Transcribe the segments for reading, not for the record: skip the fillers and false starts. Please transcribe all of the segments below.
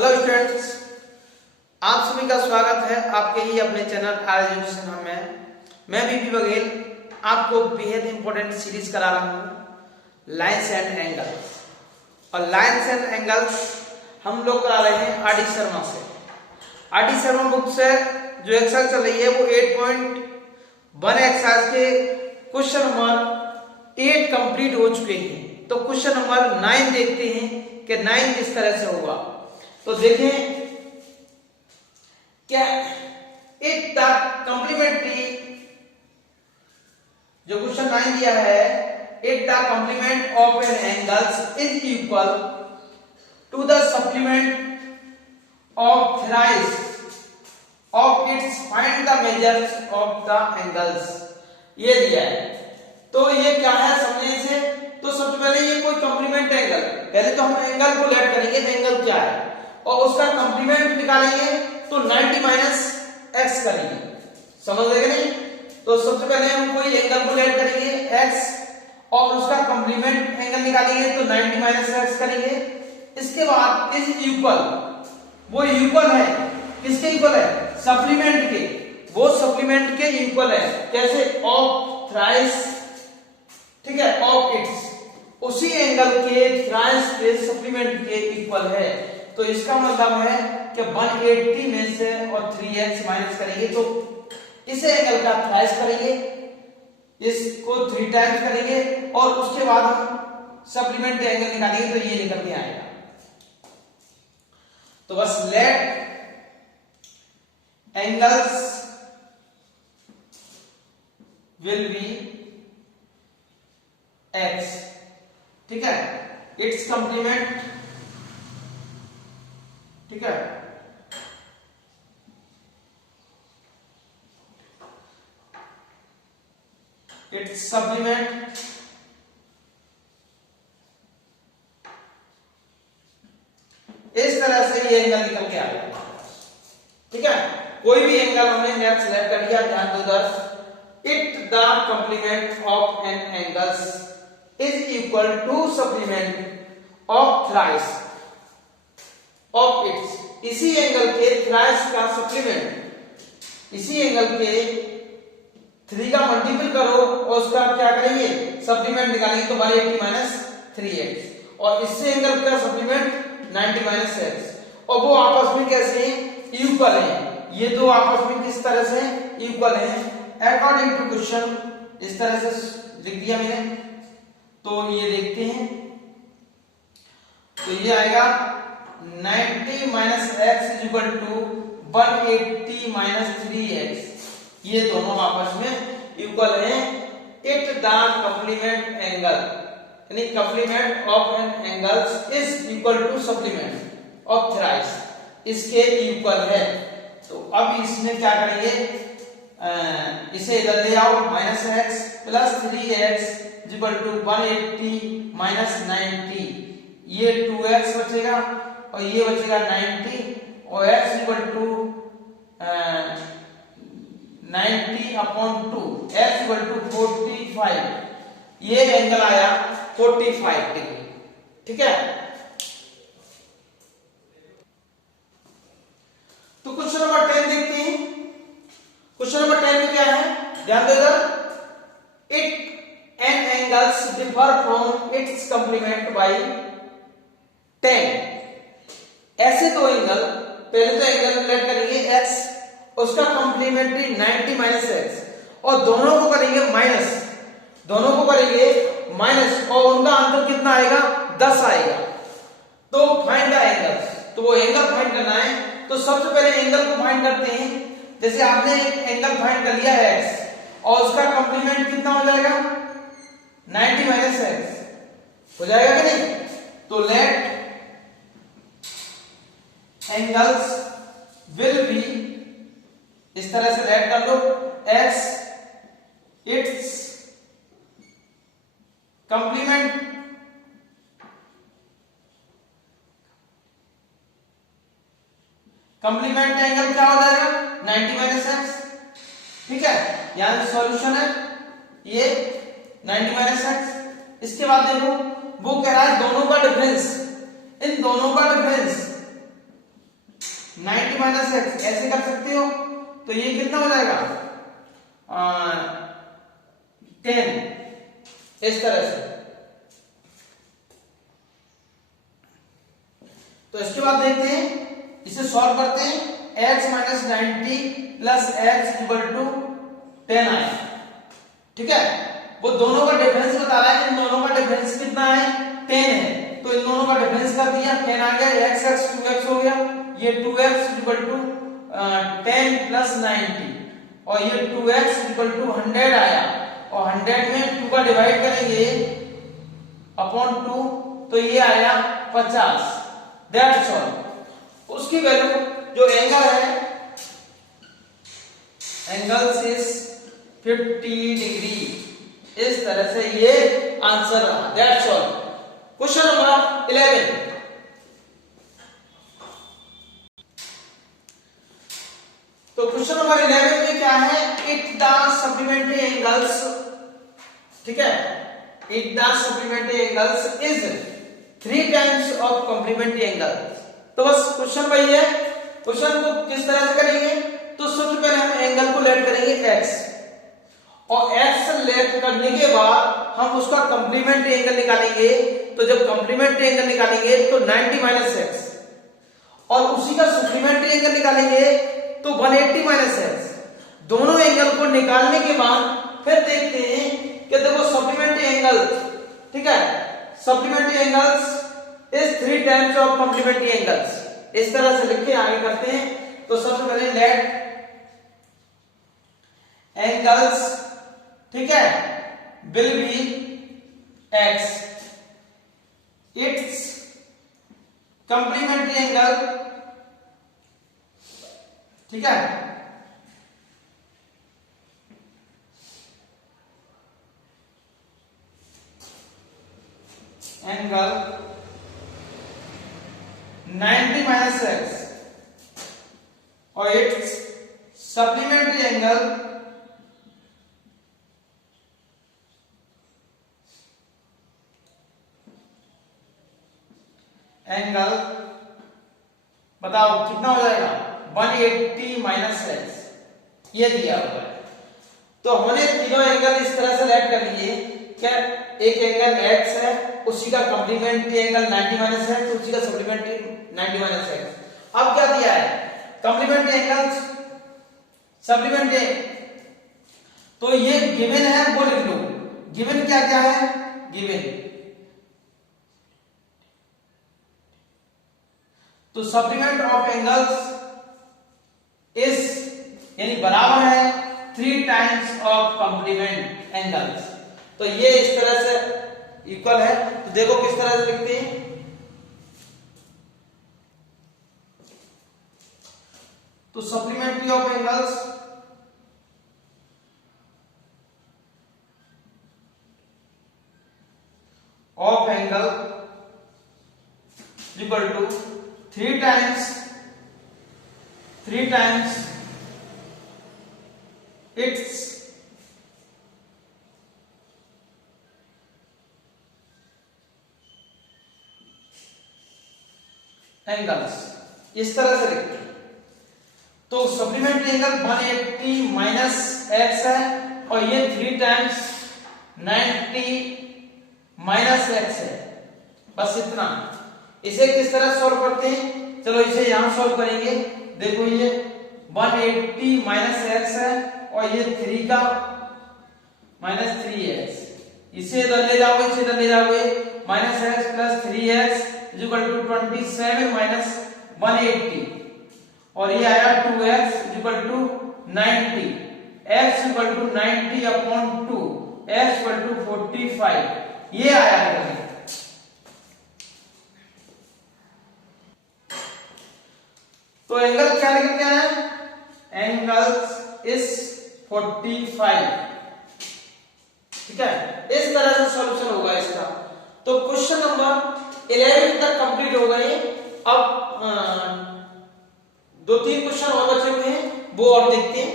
Hello students, आप सभी का स्वागत है आपके ही अपने चैनल आर एजुकेशन में। मैं बीपी बघेल आपको बेहद इंपॉर्टेंट सीरीज करा रहा हूँ लाइन्स एंड एंगल्स। और लाइन्स एंड एंगल्स हम लोग करा रहे हैं आर डी शर्मा से। आर डी शर्मा बुक से जो एक्सरसाइज चल रही है वो 8.1 एक्सरसाइज के क्वेश्चन नंबर 8 कंप्लीट हो चुके हैं। तो क्वेश्चन नंबर 9 देखते हैं कि 9 किस तरह से होगा। तो देखें क्या इफ द कॉम्प्लीमेंट्री, जो क्वेश्चन 9 दिया है, if the complement of an angles is equal to the supplement of thrice of its, find the measures of the angles. ये दिया है। तो ये क्या है समझने से, तो सबसे पहले ये कोई कॉम्प्लीमेंट एंगल, पहले तो हम एंगल को लेट करेंगे एंगल क्या है और उसका कॉम्प्लीमेंट निकालेंगे तो 90 माइनस एक्स करेंगे। समझ रहे नहीं? तो सबसे पहले हम कोई एंगल को लेट करेंगे एक्स और उसका कॉम्प्लीमेंट एंगल निकालेंगे तो 90 माइनस एक्स करेंगे। इसके बाद इज इक्वल, वो इक्वल है किसके इक्वल है? सप्लीमेंट के। वो सप्लीमेंट के इक्वल है। कैसे? ऑफ थ्राइस, ठीक है, ऑफ इट्स, उसी एंगल के थ्राइस के सप्लीमेंट के इक्वल है। तो इसका मतलब है कि 180 में से और 3x माइनस करेंगे तो इस एंगल का थ्राइस करेंगे, इसको 3 टाइम्स करेंगे और उसके बाद हम सप्लीमेंट एंगल निकालेंगे तो ये निकल के आएगा। तो बस let angles will be x, ठीक है, इट्स कॉम्प्लीमेंट, ठीक है, इट्स सप्लीमेंट, इस तरह से ये एंगल निकल के आ गया। ठीक है, कोई भी एंगल हमने नेक्स्ट सेलेक्ट कर लिया, ध्यान दो Darsh. It the complement of an angles is equal to supplement of thrice of its, इसी एंगल के थ्राइस का सप्लीमेंट, इसी एंगल के 3 का मल्टीपल करो और उसका क्या करेंगे? सप्लीमेंट निकालेंगे तो 180 माइनस 3x और इससे एंगल का सप्लीमेंट 90 माइनस x। और वो आपस में कैसे हैं? इक्वल हैं। ये दो आपस में किस तरह से इक्वल हैं? अकॉर्डिंग टू क्वेश्चन इस तरह से लिख दिया मैंने। तो ये देखते हैं, तो ये आएगा 90 minus x is equal to 180 minus 3x। ये दोनों आपस में इक्वल हैं। इट द कॉम्प्लीमेंट एंगल, यानी complement of an angles is equal to supplement of thrice, इसके इक्वल है। तो अब इसमें क्या करेंगे? इसे इधर ले आओ, minus x plus 3x equal to 180 minus 90, ये 2x बचेगा और ये बचेगा 90 और x equal to 90 upon 2, x equal to 45। ये एंगल आया 45 डिग्री। ठीक है, तो क्वेश्चन नंबर 10 देखते हैं। क्वेश्चन नंबर 10 में क्या है? ध्यान दो इधर। It an angles differ from its complement by 10। ऐसे दो एंगल, पहले तो एंगल लेट करेंगे x, उसका कॉम्प्लीमेंट्री 90 माइनस x और दोनों को करेंगे माइनस, दोनों को करेंगे माइनस और उनका अंतर कितना आएगा? 10 आएगा। तो फाइंड द एंगल्स, तो वो एंगल फाइंड करना है। तो सबसे पहले एंगल को फाइंड करते हैं। जैसे आपने एक एंगल फाइंड कर लिया है x और उसका कॉम्प्लीमेंट कितना हो जाएगा? 90 माइनस x हो जाएगा कि नहीं? तो लेट एंगल्स विल बी, इस तरह से लेट कर लो, x its complement complement angle क्या हो जाएगा? 90 माइनस एक्स। ठीक है, यहां सॉल्यूशन है ये 90 माइनस एक्स। इसके बाद देखो वो कह रहा है दोनों का डिफरेंस, इन दोनों का डिफरेंस 90 माइनस एक्स ऐसे कर सकते हो, तो ये कितना हो जाएगा 10, इस तरह से। तो इसके बाद देखते हैं, इसे सॉल्व करते हैं। x minus 90 plus x equal to 10 आया, ठीक है। वो दोनों का डिफरेंस बता रहा है, इन दोनों का डिफरेंस कितना है 10 है, तो इन दोनों का डिफरेंस कर दिया, 10 आ गया, x x 2x हो गया, ये 2x इक्वल टू 10 प्लस 90 और ये 2x इक्वल टू 100 आया, और 100 में 2 का डिवाइड करेंगे अपॉन 2, तो ये आया 50। That's all. उसकी वैल्यू जो एंगल है, एंगल इज 50 डिग्री, इस तरह से ये आंसर रहा। That's all. Question number 11। तो क्वेश्चन नंबर 11 में क्या है, इट द सप्लीमेंट्री एंगल्स, ठीक है, it the supplementary angles is 3 times of complementary angle. तो बस क्वेश्चन वही है। क्वेश्चन को किस तरह से करेंगे, तो सबसे पहले हम एंगल को लेट करेंगे x, और x लेट करने के बाद हम उसका कॉम्प्लीमेंट्री एंगल निकालेंगे। तो जब कॉम्प्लीमेंट्री एंगल निकालेंगे तो 90 माइनस एक्स, और उसी का सप्लीमेंट्री एंगल निकालेंगे तो 180 माइनस एक्स। दोनों एंगल को निकालने के बाद फिर देखते हैं कि देखो सप्लीमेंट्री एंगल, ठीक है, supplementary angles is 3 times of complementary angles, इस तरह से लिख के आगे करते हैं। तो सबसे पहले लेट एंगल्स, ठीक है, will be x, its complementary angle, ठीक है, एंगल 90 माइनस एक्स, और इट्स सप्लीमेंट्री एंगल एंगल बताओ कितना हो जाएगा 180 माइनस एक्स, ये दिया हुआ है। तो हमने तीनों एंगल इस तरह से लेट कर लिए, क्या एक एंगल x है, उसी का कॉम्प्लीमेंट्री एंगल 90 माइनस एक्स, उसी का सप्लीमेंट्री 90 माइनस एक्स। अब क्या दिया है, कॉम्प्लीमेंट्री एंगल्स, सप्लीमेंट्री, तो ये गिवन है वो लिख लो। गिवन क्या क्या है, गिवन तो सप्लीमेंट ऑफ एंगल्स इज यानी बराबर है 3 टाइम्स ऑफ कॉम्प्लीमेंट एंगल्स। तो ये इस तरह से इक्वल है। तो देखो किस तरह से लिखते हैं, तो supplementary of angles of angle equal to 3 times its angles, इस तरह से लिखते हैं। तो सप्लीमेंट्री एंगल 180 माइनस एक्स है, और ये 3 टाइम्स 90 माइनस एक्स है, बस इतना। इसे किस तरह सॉल्व करते हैं, चलो इसे यहां सॉल्व करेंगे। देखो ये 180 माइनस एक्स है, और ये 3 का माइनस 3x, इसे इधर ले जाओगे, इसे इधर ले जाओगे, minus x plus 3x is equal to 27 minus 180, और ये आया 2x is equal to 90, x equal to 90 upon 2, x equal to 45, ये आया है। तो एंगल क्या निकल के आया, एंगल इज 45, ठीक है। इस तरह से सॉल्यूशन होगा इसका। तो क्वेश्चन नंबर 11 तक कंप्लीट हो गए। अब 2-3 क्वेश्चन और बचे हुए हैं, वो और देखते हैं।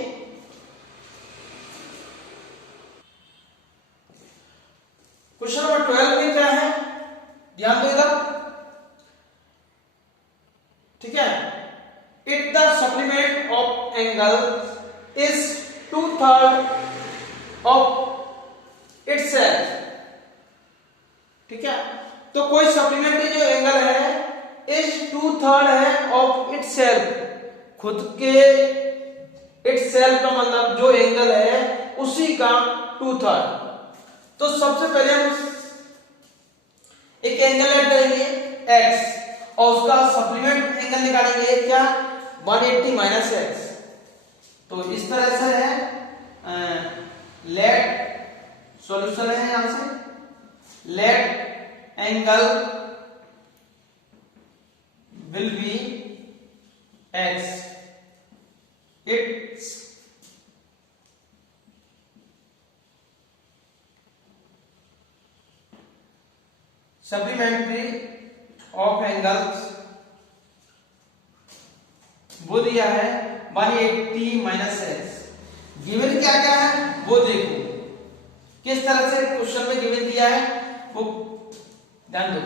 क्वेश्चन नंबर 12 में क्या है, ध्यान दो इधर, ठीक है। It angle is 2/3 of itself. ठीक है, तो कोई सप्लीमेंट्री जो एंगल है इज 2/3 है ऑफ इटसेल्फ, खुद के इटसेल्फ का मतलब जो एंगल है उसी का 2/3। तो सबसे पहले हम एक एंगल ऐड करेंगे x और उसका सप्लीमेंट एंगल निकालेंगे क्या 180 माइनस x। तो इस तरह से है, लेट सॉल्यूशन है यहां से, let angle will be x, it's supplementary of angles वो दिया है 180 माइनस x। गिवन क्या क्या है वो देखो, किस तरह से क्वेश्चन में गिवन दिया है वो ध्यान दो।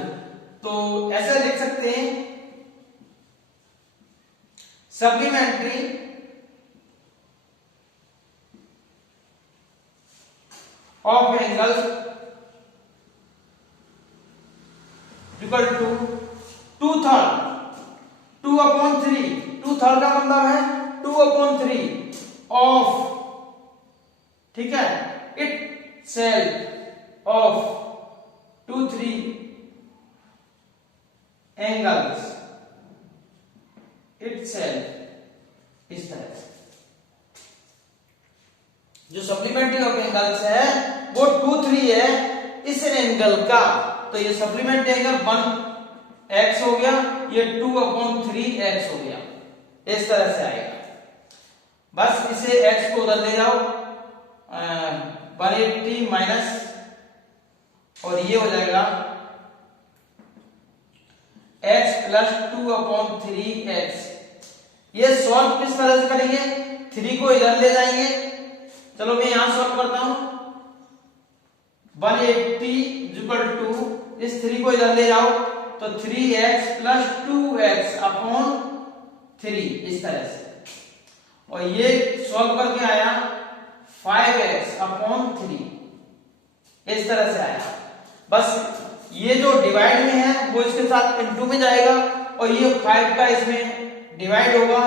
तो ऐसे लिख सकते हैं, supplementary of angles equal to 2/3, 2/3, 2/3 का मतलब है 2/3 ऑफ, ठीक है, it self of 2-3 angles it self. इस तरह से जो सप्लीमेंट्री ऑफ एंगल्स है वो 2-3 है इस एंगल का, तो ये सप्लीमेंट्री एंगल 1x हो गया, ये 2/3x हो गया, इस तरह से आएगा। बस इसे x को उधर ले जाओ, 180 माइनस, और ये हो जाएगा x प्लस 2/3x। ये सॉल्व किस तरह से करेंगे, 3 को इधर ले जाएंगे। चलो मैं यहां सॉल्व करता हूं, 180 इक्वल टू, इस 3 को इधर ले जाओ तो 3x प्लस 2x अपॉन 3, इस तरह से, और ये सॉल्व करके आया 5x अपॉन 3, इस तरह से आया। बस ये जो डिवाइड में है वो इसके साथ इनटू में जाएगा और ये 5 का इसमें डिवाइड होगा,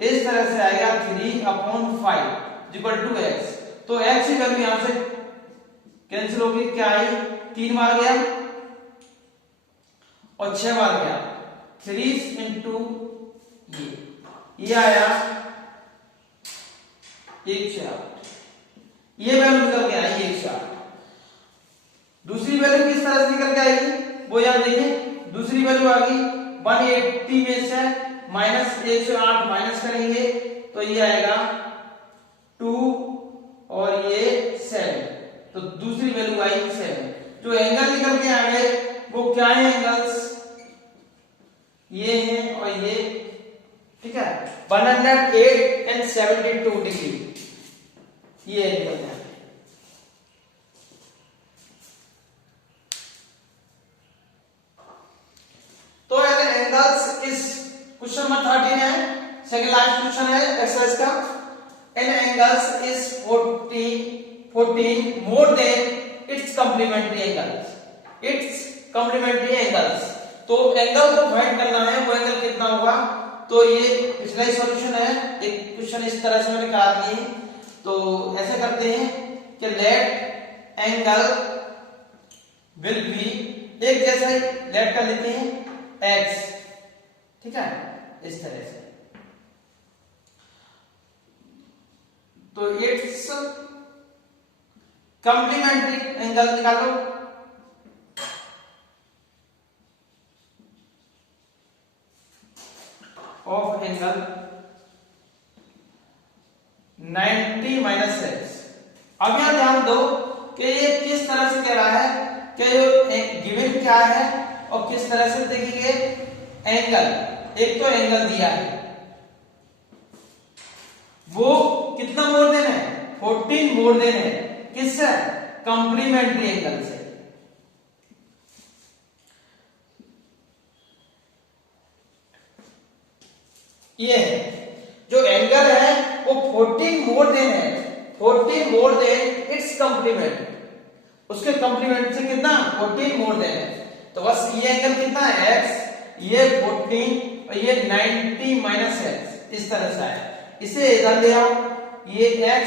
इस तरह से आएगा 3/5 इक्वल टू x। तो x की वैल्यू यहां से कैंसिल होगी, क्या आई, 3 बार गया और 6 बार गया, 3 इंटू ये आया 1/8, ये वैल्यू निकल के आई 1/8। दूसरी वैल्यू किस तरह से निकल के आएगी वो याद देखिए, दूसरी वैल्यू आ गई 180 में से माइनस 108 माइनस करेंगे तो ये आएगा 2 और ये 7, तो दूसरी वैल्यू आई 7। जो एंगल निकल के आ गए वो क्या है, एंगल्स ये है और ये, ठीक है, 108 एंड 72 डिग्री, ये निकल के आ गए। तो एंगल्स इस क्वेश्चन नंबर 13 है, सेकंड लास्ट क्वेश्चन है एक्सरसाइज का। An angles is 14 more than its complementary angles, its complementary angles. तो एंगल को फाइंड करना है, वो एंगल कितना होगा, तो ये पिछला ही सॉल्यूशन है, एक क्वेश्चन इस तरह से मैंने कहा दिए। तो ऐसे करते हैं कि लेट एंगल विल बी, एक जैसा ही लेट कर लेते हैं x, ठीक है, इस तरह से। तो इट्स कॉम्प्लीमेंट्री एंगल निकालो, ऑफ एंगल 90 माइनस x। अब यहां ध्यान दो कि ये किस तरह से कह रहा है कि एक गिवन क्या है और किस तरह से देखेंगे एंगल। एक तो एंगल दिया है वो कितना मोर देन है, 14 मोर देन है, किससे, कॉम्प्लीमेंट्री एंगल से। ये है जो एंगल है 14 मोर देन है, 14 मोर देन इट्स कंप्लीमेंट, उसके कंप्लीमेंट से कितना 14 मोर देन है। तो बस ये एंगल कितना है x, ये 14 और ये 90 माइनस x, इस तरह से है। इसे इधर ले आओ, ये x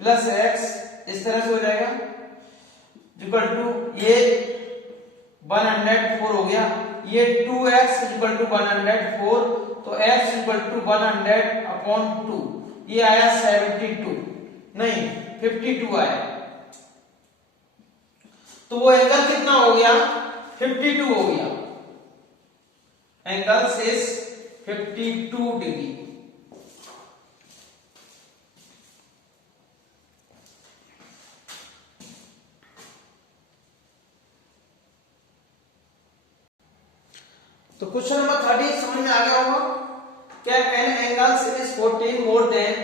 प्लस x इस तरह से हो जाएगा इक्वल टू ये 104 हो गया, ये 2x इक्वल टू 104, तो x इक्वल टू 100/2, ये आया 72 नहीं 52 आया। तो वो एंगल कितना हो गया 52 हो गया, एंगल इज 52 डिग्री। तो क्वेश्चन नंबर 30 समझ में आ गया होगा क्या, an angles is 14 more than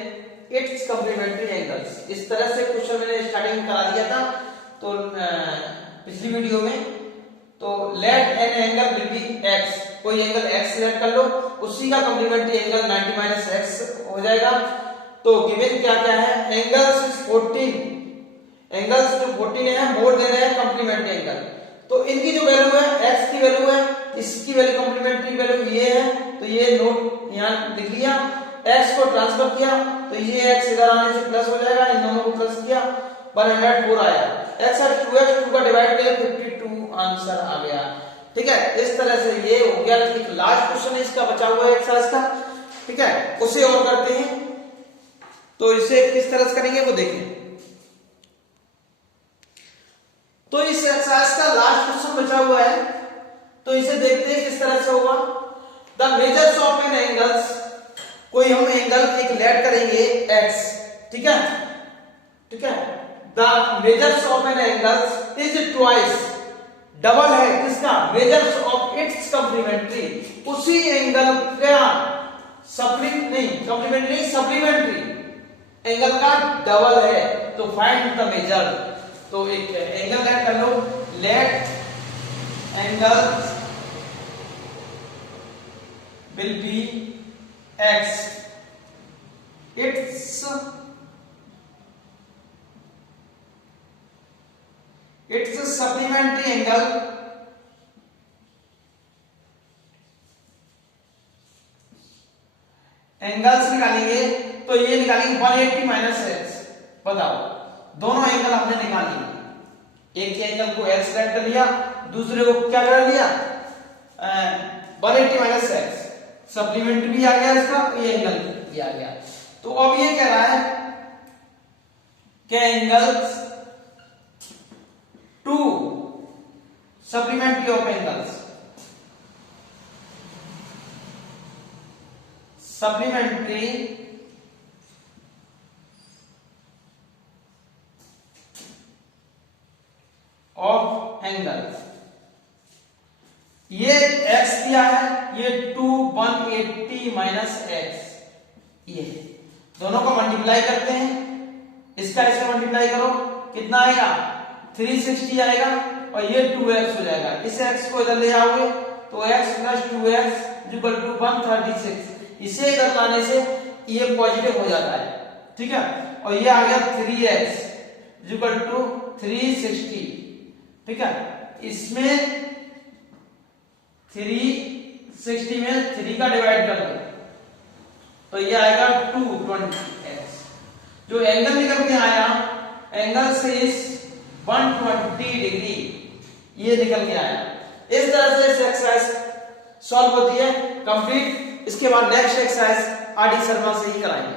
its complementary angles. इस तरह से क्वेश्चन मैंने स्टार्टिंग में करा दिया था तो पिछली वीडियो में। तो let an angle will be x, कोई एंगल x सिलेक्ट कर लो, उसी का कंप्लीमेंट्री एंगल 90 माइनस x हो जाएगा। तो गिवन क्या क्या है, एंगल्स इज 14, एंगल्स जो 14 है मोर देन है कंप्लीमेंट्री एंगल। तो इनकी जो वैल्यू है x की वैल्यू है, इसकी वैल्यू कंप्लीमेंट्री वैल्यू ये है, तो ये नोट यहां लिख लिया, x को ट्रांसफर किया तो ये x इधर आने से प्लस हो जाएगा, इन दोनों को प्लस किया 104 आया, x और 2x 2 का डिवाइड किया 52 आंसर आ गया। ठीक है, इस तरह से ये हो गया। एक लास्ट क्वेश्चन है इसका बचा हुआ है एक्सरसाइज का, ठीक है, उसे और करते हैं। तो इसे किस तरह से करेंगे वो देखें। तो इस एक्सरसाइज का लास्ट क्वेश्चन बचा हुआ है, तो इसे देखते हैं किस तरह से होगा। The measures of an angles, कोई हम एंगल एक लेट करेंगे x, ठीक है, ठीक है। The measures of an angles is twice, double है किसका, मेजर्स ऑफ इट्स कंप्लीमेंट्री, उसी एंगल का सप्लीमेंट्री एंगल का डबल है, तो फाइंड द मेजर। तो एक एंगल लेट कर लो, let angle will be x, its supplementary angle angles निकालेंगे तो ये निकालेंगे 180 माइनस x। बताओ, दोनों एंगल हमने निकाल लिए, एक एंगल को x सेट कर लिया, दूसरे को क्या कर लिया 180 माइनस x, सप्लीमेंट भी आ गया इसका, ये एंगल भी आ गया। तो अब ये कह रहा है कि angles to supplementary of angles, supplementary of angles, ये x दिया है, ये 2 180 माइनस x, ये दोनों को मल्टीप्लाई करते हैं, इसका इससे मल्टीप्लाई करो कितना आएगा 360 आएगा, और ये 2x हो जाएगा। इस x को इधर ले आओगे तो x plus 2x equal to 136, इसे इधर लाने से ये पॉजिटिव हो जाता है, ठीक है, और ये आ गया 3x इक्वल टू 360, ठीक है। इसमें 360 में 3 का डिवाइड कर दो तो ये आएगा 220x। जो एंगल निकल के आया, एंगल से 120 डिग्री ये निकल के आया। इस तरह से एक्सरसाइज सॉल्व होती है कंप्लीट। इसके बाद next exercise R D Sharma से ही कराएंगे।